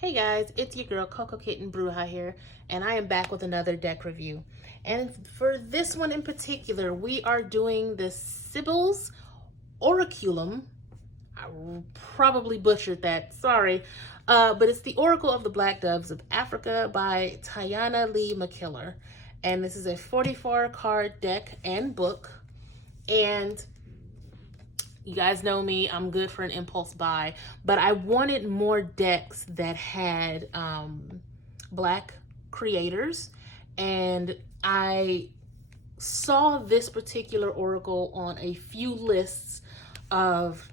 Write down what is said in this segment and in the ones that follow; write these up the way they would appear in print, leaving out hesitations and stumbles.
Hey guys, it's your girl Coco Kitten Bruja here, and I am back with another deck review. And for this one in particular, we are doing the Sibyls Oraculum. I probably butchered that, sorry. But it's the Oracle of the Black Doves of Africa by Tiana Lee McKiller. And this is a 44 card deck and book. And you guys know me, I'm good for an impulse buy, but I wanted more decks that had Black creators, and I saw this particular oracle on a few lists of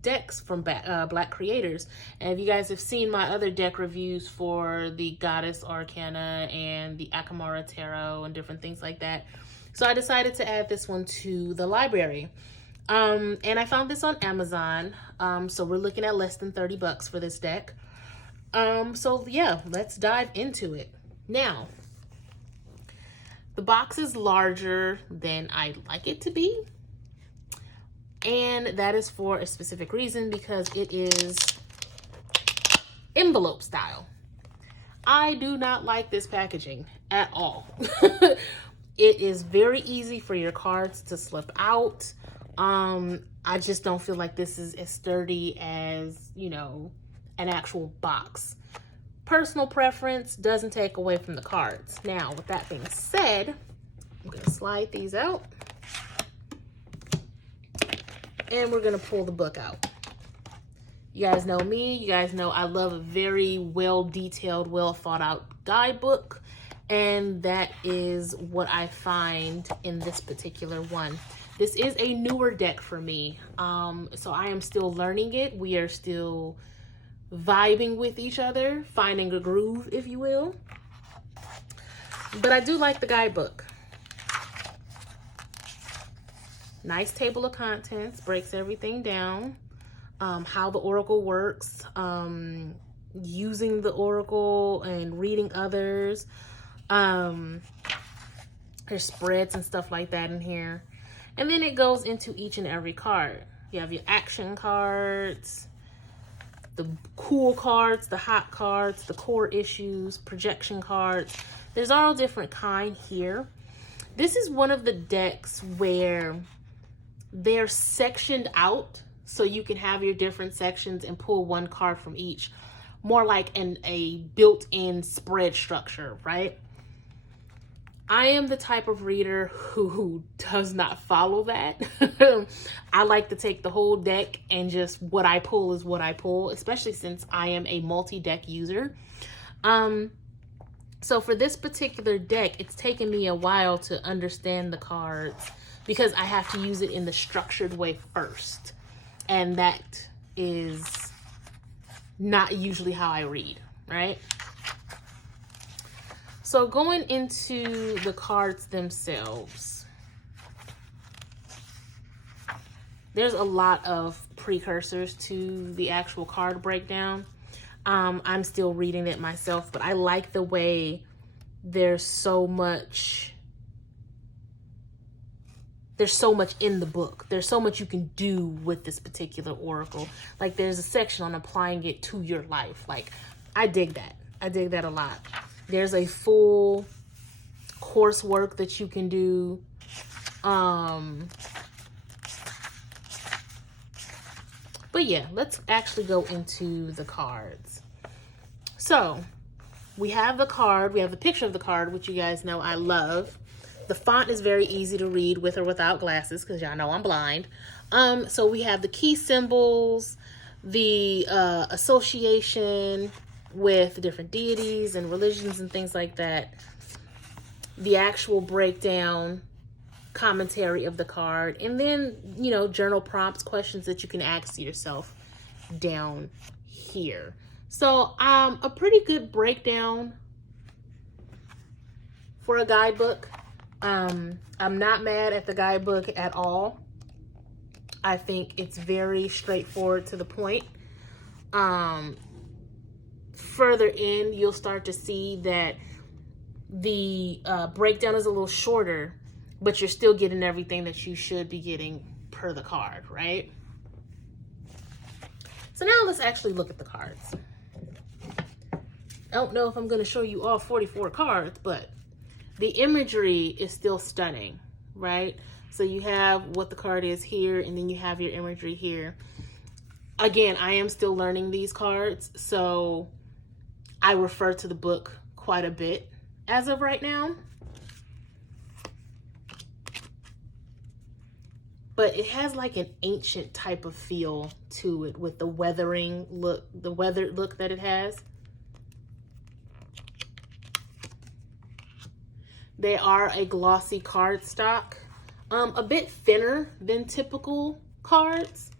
decks from Black creators. And if you guys have seen my other deck reviews for the Goddess Arcana and the Akamara Tarot and different things like that, so I decided to add this one to the library. And I found this on Amazon. So we're looking at less than 30 bucks for this deck. So yeah, let's dive into it. Now, the box is larger than I'd like it to be. And that is for a specific reason, because it is envelope style. I do not like this packaging at all. It is very easy for your cards to slip out. I just don't feel like this is as sturdy as, you know, an actual box. Personal preference doesn't take away from the cards. Now, with that being said, I'm going to slide these out. And we're going to pull the book out. You guys know me. You guys know I love a very well-detailed, well-thought-out guidebook. And that is what I find in this particular one. This is a newer deck for me. So I am still learning it. We are still vibing with each other, finding a groove, if you will. But I do like the guidebook. Nice table of contents, breaks everything down. How the oracle works, using the oracle and reading others. There's spreads and stuff like that in here. And then it goes into each and every card. You have your action cards, the cool cards, the hot cards, the core issues, projection cards. There's all different kind here. This is one of the decks where they're sectioned out so you can have your different sections and pull one card from each. More like a built-in spread structure, right? I am the type of reader who does not follow that. I like to take the whole deck and just what I pull is what I pull, especially since I am a multi-deck user. So for this particular deck, it's taken me a while to understand the cards because I have to use it in the structured way first. And that is not usually how I read, right? So going into the cards themselves, there's a lot of precursors to the actual card breakdown. I'm still reading it myself, but I like the way there's so much in the book. There's so much you can do with this particular oracle. Like there's a section on applying it to your life. Like I dig that. I dig that a lot. There's a full coursework that you can do. But yeah, let's actually go into the cards. So we have the card. We have the picture of the card, which you guys know I love. The font is very easy to read with or without glasses because y'all know I'm blind. So we have the key symbols, the association with different deities and religions and things like that. The actual breakdown, commentary of the card, and then, you know, journal prompts, questions that you can ask yourself down here. So a pretty good breakdown for a guidebook. I'm not mad at the guidebook at all. I think it's very straightforward to the point. Further in, you'll start to see that the breakdown is a little shorter, but you're still getting everything that you should be getting per the card, right? So now let's actually look at the cards. I don't know if I'm going to show you all 44 cards, but the imagery is still stunning, right? So you have what the card is here, and then you have your imagery here. Again, I am still learning these cards, so I refer to the book quite a bit as of right now. But it has like an ancient type of feel to it with the weathering look, the weathered look that it has. They are a glossy cardstock, a bit thinner than typical cards,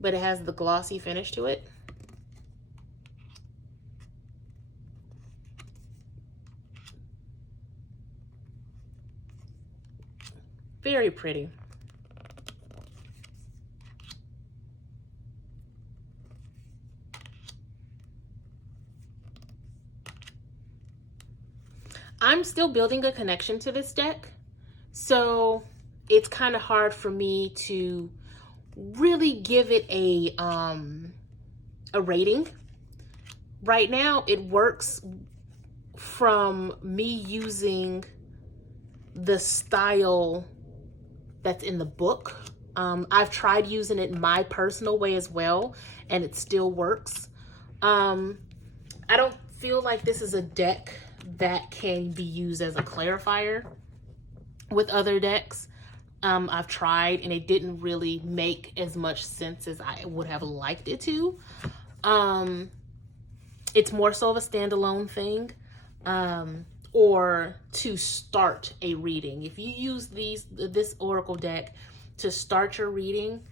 but it has the glossy finish to it. Very pretty. I'm still building a connection to this deck, so it's kind of hard for me to really give it a rating. Right now, it works from me using the style that's in the book. I've tried using it my personal way as well, and it still works. I don't feel like this is a deck that can be used as a clarifier with other decks. I've tried, and it didn't really make as much sense as I would have liked it to. It's more so of a standalone thing, or to start a reading. If you use this Oracle deck to start your reading,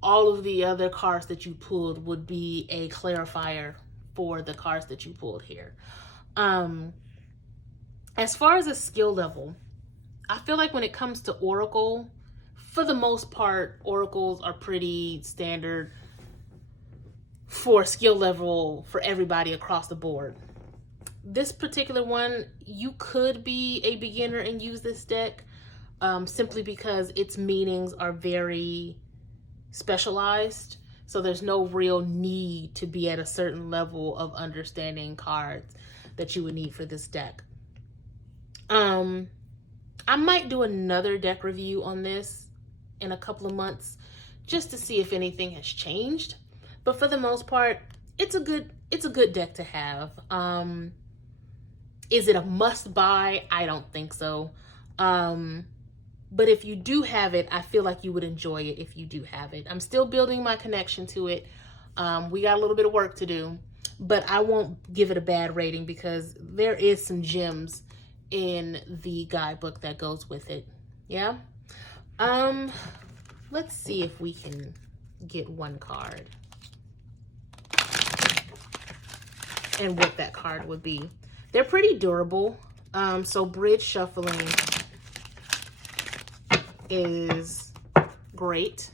all of the other cards that you pulled would be a clarifier for the cards that you pulled here. As far as a skill level, I feel like when it comes to Oracle, for the most part, Oracles are pretty standard for skill level for everybody across the board. This particular one, you could be a beginner and use this deck simply because its meanings are very specialized. So there's no real need to be at a certain level of understanding cards that you would need for this deck. I might do another deck review on this in a couple of months just to see if anything has changed. But for the most part, it's a good deck to have. Is it a must buy? I don't think so. But if you do have it, I feel like you would enjoy it if you do have it. I'm still building my connection to it. We got a little bit of work to do, but I won't give it a bad rating because there is some gems in the guidebook that goes with it. Yeah. Let's see if we can get one card and what that card would be. They're pretty durable. So bridge shuffling is great.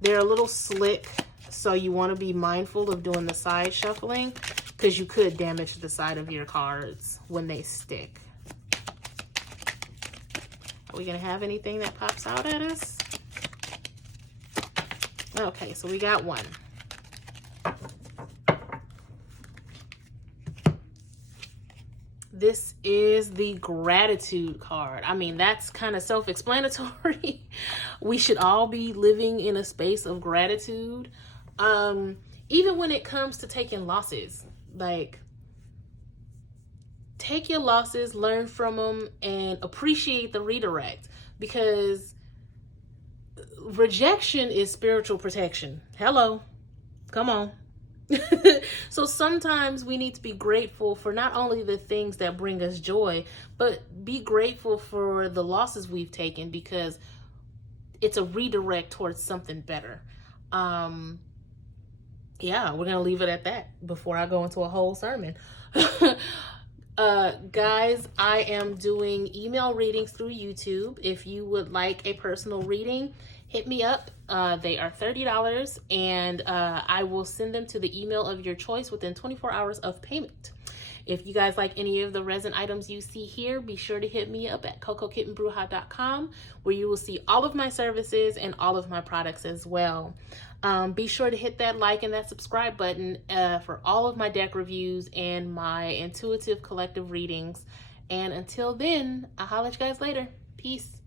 They're a little slick, so you want to be mindful of doing the side shuffling because you could damage the side of your cards when they stick. Are we gonna have anything that pops out at us? Okay, so we got one. This is the gratitude card. I mean, that's kind of self-explanatory. We should all be living in a space of gratitude. Even when it comes to taking losses, like take your losses, learn from them, and appreciate the redirect, because rejection is spiritual protection. Hello, come on. So sometimes we need to be grateful for not only the things that bring us joy, but be grateful for the losses we've taken, because it's a redirect towards something better. Yeah, we're gonna leave it at that before I go into a whole sermon. Guys, I am doing email readings through YouTube. If you would like a personal reading, hit me up. They are $30, and I will send them to the email of your choice within 24 hours of payment. If you guys like any of the resin items you see here, be sure to hit me up at cocokittenbruja.com, where you will see all of my services and all of my products as well. Be sure to hit that like and that subscribe button for all of my deck reviews and my intuitive collective readings. And until then, I'll holler at you guys later. Peace.